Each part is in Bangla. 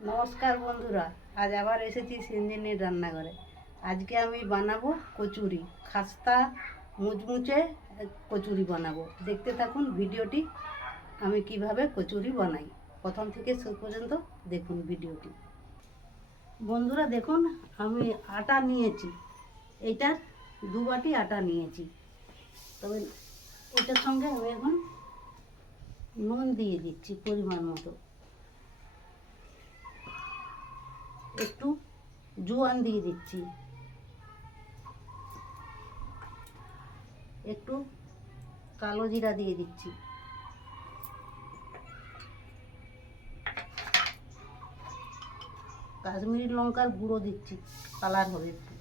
নমস্কার বন্ধুরা, আজ আবার এসেছি সিঞ্জিনির রান্নাঘরে। আজকে আমি বানাবো কচুরি, খাস্তা, মুচমুচে কচুরি বানাবো। দেখতে থাকুন ভিডিওটি, আমি কীভাবে কচুরি বানাই। প্রথম থেকে শেষ পর্যন্ত দেখুন ভিডিওটি। বন্ধুরা, দেখুন, আমি আটা নিয়েছি। এইটার দু বাটি আটা নিয়েছি। তবে এটার সঙ্গে আমি এখন নুন দিয়ে দিচ্ছি পরিমাণ মতো। একটু জোয়ান দিয়ে দিচ্ছি। একটু কালো জিরা দিয়ে দিচ্ছি। কাশ্মীরি লঙ্কার গুঁড়ো দিচ্ছি, কালার হবে একটু।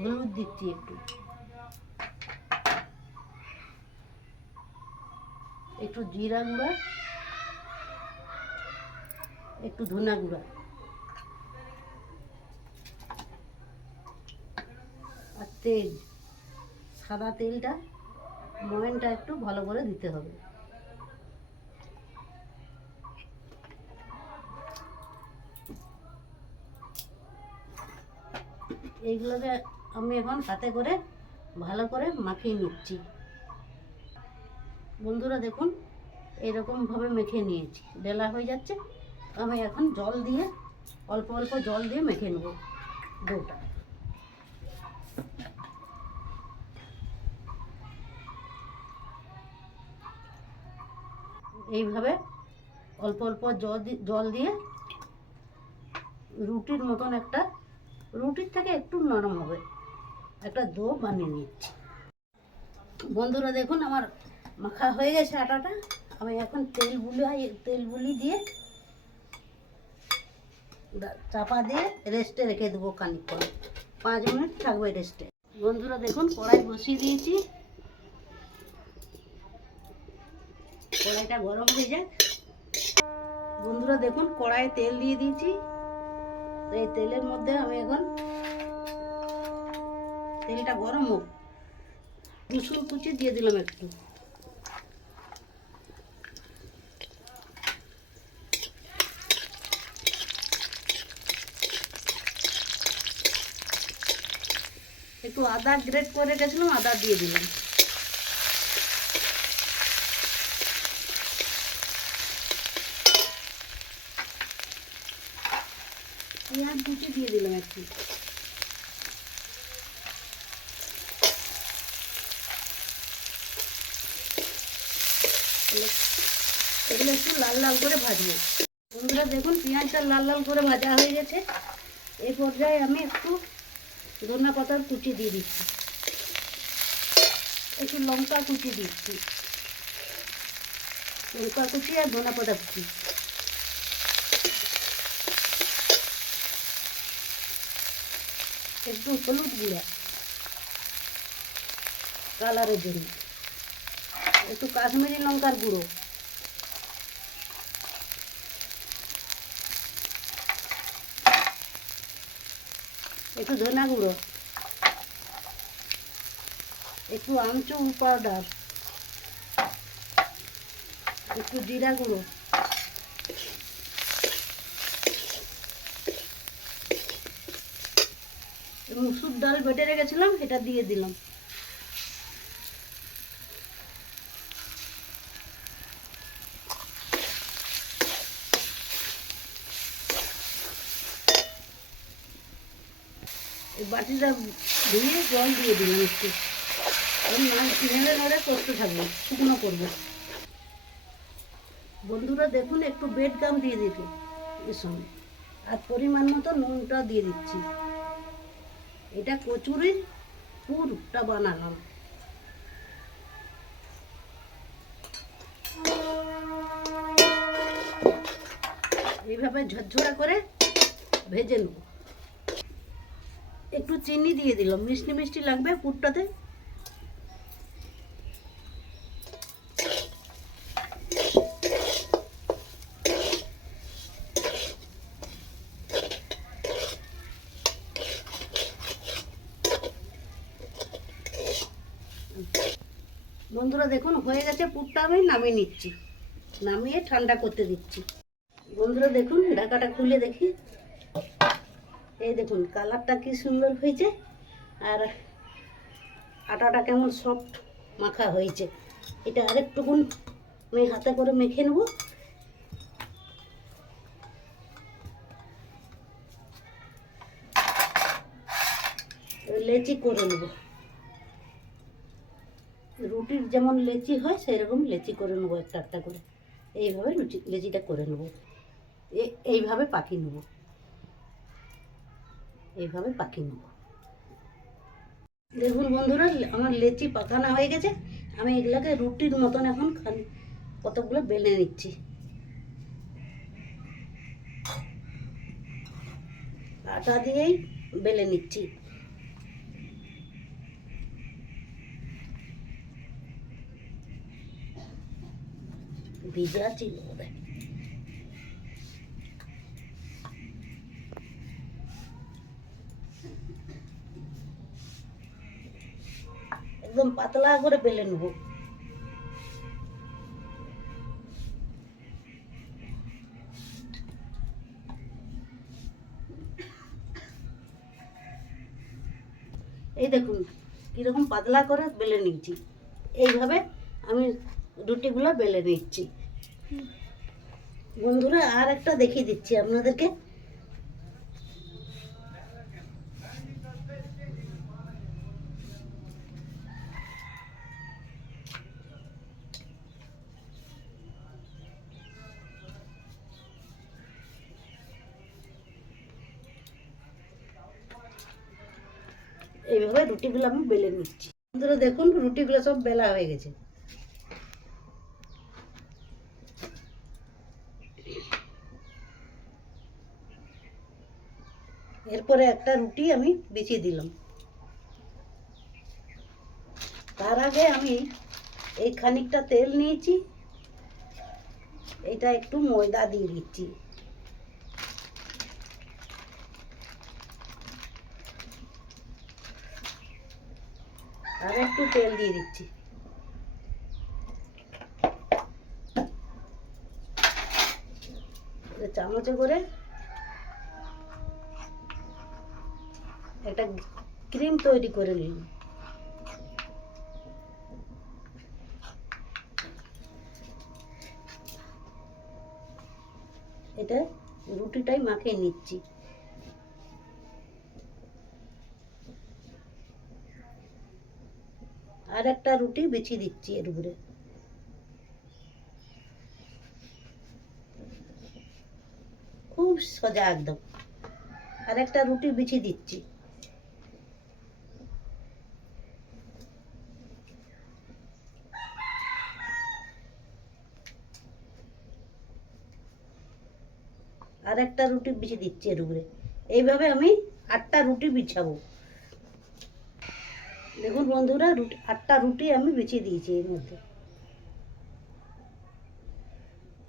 হলুদ দিচ্ছি একটু। একটু জিরা গুঁড়া, একটু ধনা গুঁড়া। আর তেল, সাদা তেলটা ময়নটা একটু ভালো করে দিতে হবে। এইগুলোকে আমি এখন হাতে করে ভালো করে মাখিয়ে নিচ্ছি। বন্ধুরা দেখুন এরকমভাবে মেখে নিয়েছি। ডেলা হয়ে যাচ্ছে, আমি এখন জল দিয়ে, অল্প অল্প জল দিয়ে মেখে নেব ডোটা এইভাবে অল্প অল্প জল জল দিয়ে রুটির মতন একটা, রুটির থেকে একটু নরম হবে, একটা দো বানিয়ে নিচ্ছি। বন্ধুরা দেখুন, আমার মাখা হয়ে গেছে আটাটা। আমি এখন তেল বুলাই তেল বুলি দিয়ে চাপা দিয়ে রেস্টে রেখে দেবো খানিকক্ষণ। পাঁচ মিনিট থাকবে রেস্টে বন্ধুরা দেখুন, কড়াই বসিয়ে দিয়েছি। কড়াইটা গরম হয়ে যাক। বন্ধুরা দেখুন, কড়াইয়ে তেল দিয়ে দিয়েছি। এই তেলের মধ্যে আমি এখন তেলটা গরম হোক। রসুন কুচি দিয়ে দিলাম একটু একটু আদা গ্রেট করে গেছিলাম আদা দিয়ে দিলাম। পেঁয়াজ কুচি দিয়ে দিলাম একটু। এগুলো একটু লাল লাল করে ভাজবো। বন্ধুরা দেখুন, পেঁয়াজটা লাল লাল করে ভাজা হয়ে গেছে। এই পর্যায়ে আমি একটু ধনে পাতার কুচি দিয়ে দিচ্ছি। একটু লঙ্কা কুচি দিচ্ছি। লঙ্কা কুচি আর ধনে পাতা কুচি। একটু হলুদ গুঁড়া কালারের জন্য। একটু কাশ্মীরি লঙ্কার গুঁড়ো। একটু ধনা গুঁড়ো। একটু আমচুর পাউডার একটু জিরা গুঁড়ো। মুসুর ডাল বেটে রেখেছিলাম এটা দিয়ে দিলাম। বাটিটা ধুয়ে জল দিয়ে দিলাম একটু। নেড়ে নেড়ে করতে থাকব, শুকনো করব। বন্ধুরা, দেখুন, একটু বেড গাম দিয়ে দিত এর সঙ্গে। আর পরিমাণ মতো নুনটা দিয়ে দিচ্ছি। এটা কচুরির পুরটা বানালাম। এইভাবে ঝরঝরা করে ভেজে নেব। একটু চিনি দিয়ে দিলাম। মিষ্টি মিষ্টি লাগবে পুরটাতে? বন্ধুরা দেখুন, হয়ে গেছে পুরটা, আমি নামিয়ে নিচ্ছি। নামিয়ে ঠান্ডা করতে দিচ্ছি। বন্ধুরা দেখুন, ঢাকাটা খুলে দেখি। এই দেখুন, কালারটা কি সুন্দর হয়েছে আর আটাটা কেমন সফট মাখা হয়েছে। এটা আরেকটুকুন আমি হাতে করে মেখে নেব। লেচি করে নেব। রুটির যেমন লেচি হয়, সেরকম লেচি করে নেব একটা একটা করে। এইভাবে লুচি লেচিটা করে নেব। এইভাবে পাকিয়ে নেব। এইভাবে পাকিয়ে নেব। দেখুন বন্ধুরা, আমার লেচি পাকানো হয়ে গেছে। আমি এগুলাকে রুটির মতন এখন কতগুলো বেলে নিচ্ছি। আটা দিয়েই বেলে নিচ্ছি। ভিজা ছিল। একদম পাতলা করে বেলে নেব। এই দেখুন, কীরকম পাতলা করে বেলে নিচ্ছি এইভাবে আমি রুটিগুলো বেলে নিচ্ছি। বন্ধুরা, আর একটা দেখিয়ে দিচ্ছি আপনাদেরকে। রুটিগুলো আমি বেলে নিচ্ছি। বন্ধুরা দেখুন, রুটিগুলো সব বেলা হয়ে গেছে। এরপরে একটা রুটি আমি বিছিয়ে দিলাম। তার আগে আমি এই খানিকটা তেল নিয়েছি, এটা একটু ময়দা দিয়ে দিচ্ছি। আর একটু তেল দিয়ে দিচ্ছি। চামচে করে একটা ক্রিম তৈরি করে নিন এটা রুটিটাই মাখিয়ে নিচ্ছি। আর একটা রুটি বিছিয়ে দিচ্ছি এর উপরে। খুব সোজা একদম। আর একটা রুটি বিছিয়ে দিচ্ছি। আর একটা রুটি বিছিয়ে দিচ্ছি এর উপরে। এইভাবে আমি আটটা রুটি বিছাবো। দেখুন বন্ধুরা, রুটি, আটটা রুটি আমি বিছিয়ে দিয়েছি এর মধ্যে।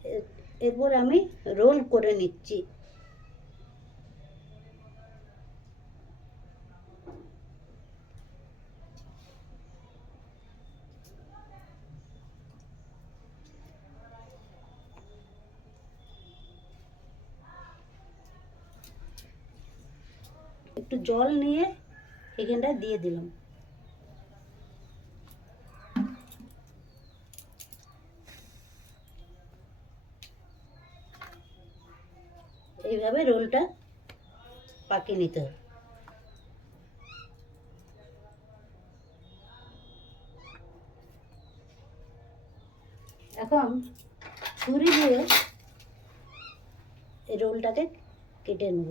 এর- এরপর আমি রোল করে নিচ্ছি। একটু জল নিয়ে এখানটায় দিয়ে দিলাম। এইভাবে রোলটা পাকিয়ে নিতে হবে। এখন ছুরি দিয়ে এই রোলটাকে কেটে নেব।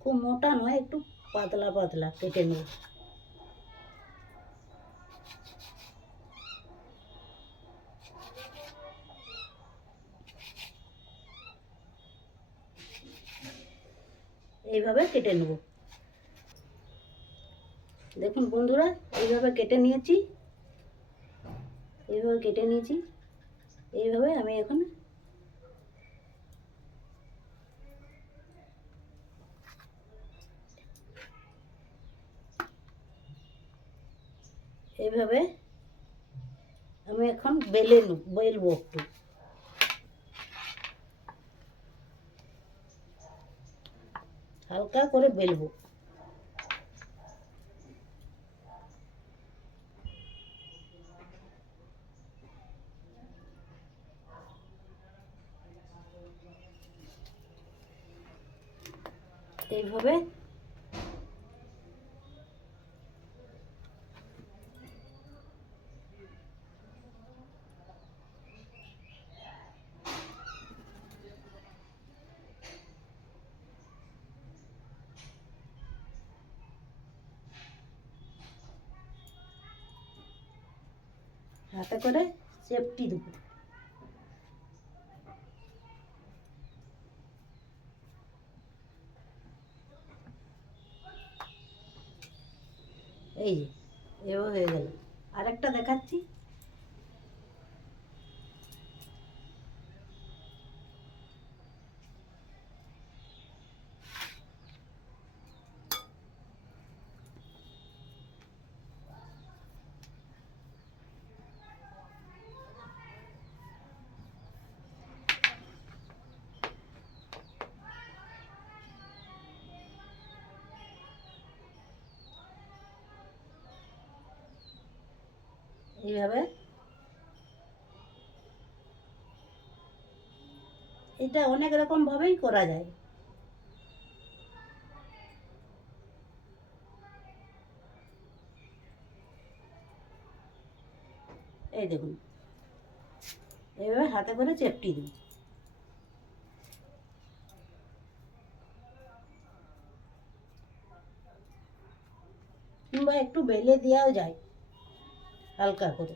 খুব মোটা নয়, একটু পাতলা পাতলা কেটে নেব। কেটে নেব। দেখুন বন্ধুরা, এইভাবে কেটে নিয়েছি। এইভাবে কেটে নিয়েছি। এইভাবে আমি এখন এইভাবে আমি এখন বেলে নেব, বেলবো একটু। হালকা করে বেলবো। এইভাবে হাতে করে চেপটি দেবো। এই যে এবার হয়ে গেল। আরেকটা দেখাচ্ছি। এইভাবে। এটা অনেক রকম ভাবেই করা যায়। এই দেখুন। এইভাবে হাতে করে চেপটি দিন। কিংবা একটু বেলে দেওয়াও যায়। হালকা করে।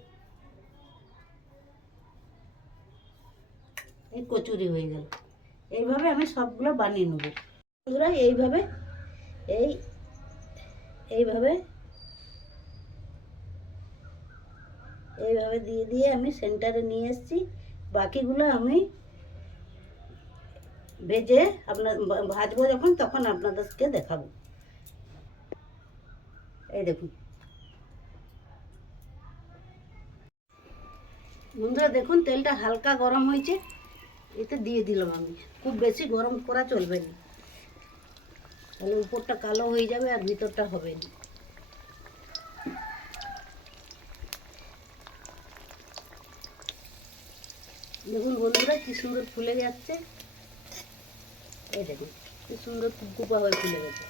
এই কচুরি হয়ে গেল। এইভাবে আমি সবগুলো বানিয়ে নেব। বন্ধুরা, এইভাবে, এই, এইভাবে এইভাবে দিয়ে দিয়ে আমি সেন্টারে নিয়ে এসেছি। বাকিগুলো আমি ভেজে আপনার, ভাজবো যখন, তখন আপনাদেরকে দেখাবো। এই দেখুন। বন্ধুরা দেখুন, তেলটা হালকা গরম হয়েছে। এতে দিয়ে দিলাম আমি। খুব বেশি গরম করা চলবে না। তাহলে উপরটা কালো হয়ে যাবে আর ভিতরটা হবে না। দেখুন বন্ধুরা, কি সুন্দর ফুলে যাচ্ছে। এই দেখুন, কি সুন্দর কুপা হয়ে ফুলে গেছে।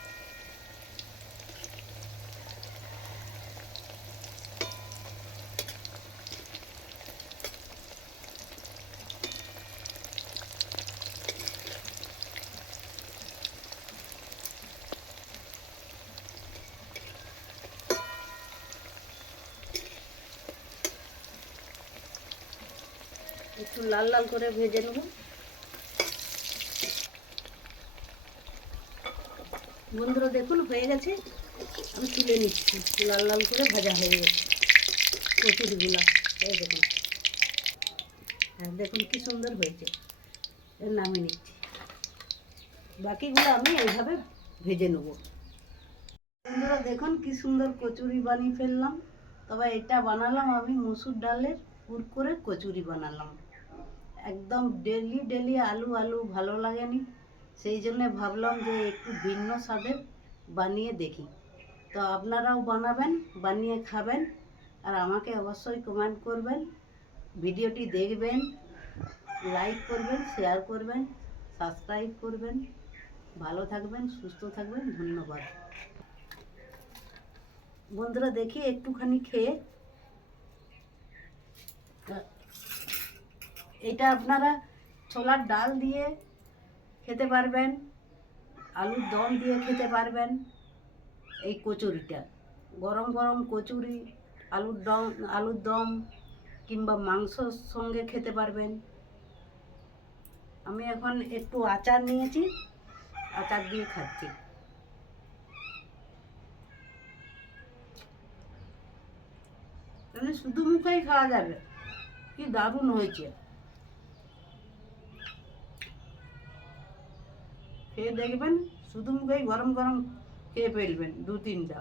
একটু লাল লাল করে ভেজে নেব। বন্ধুরা, দেখুন, হয়ে গেছে। আমি তুলে নিচ্ছি। লাল লাল করে ভাজা হয়ে গেছে। কচুরিগুলো, এই দেখুন। হ্যাঁ দেখুন কি সুন্দর হয়েছে। এর নামিয়ে নিচ্ছি। বাকিগুলো আমি এইভাবে ভেজে নেব। বন্ধুরা, দেখুন কি সুন্দর কচুরি বানিয়ে ফেললাম। তবে এটা বানালাম আমি মুসুর ডালের পুর করে কচুরি বানালাম। একদম ডেলি ডেলি আলু আলু ভালো লাগেনি। সেই জন্য ভাবলাম যে একটু ভিন্ন স্বাদের বানিয়ে দেখি। তো আপনারাও বানাবেন, বানিয়ে খাবেন, আর আমাকে অবশ্যই কমেন্ট করবেন। ভিডিওটি দেখবেন লাইক করবেন শেয়ার করবেন সাবস্ক্রাইব করবেন। ভালো থাকবেন, সুস্থ থাকবেন, ধন্যবাদ। বন্ধুরা দেখি একটুখানি খেয়ে। এটা আপনারা ছোলার ডাল দিয়ে খেতে পারবেন, আলুর দম দিয়ে খেতে পারবেন। এই কচুরিটা, গরম গরম কচুরি, আলুর দম আলুর দম কিংবা মাংসর সঙ্গে খেতে পারবেন। আমি এখন একটু আচার নিয়েছি, আচার দিয়ে খাচ্ছি। মানে শুধু মুখেই খাওয়া যাবে, কি দারুণ হয়েছে। খেয়ে দেখবেন শুধু মুখেই গরম গরম খেয়ে ফেলবেন দু তিনটা।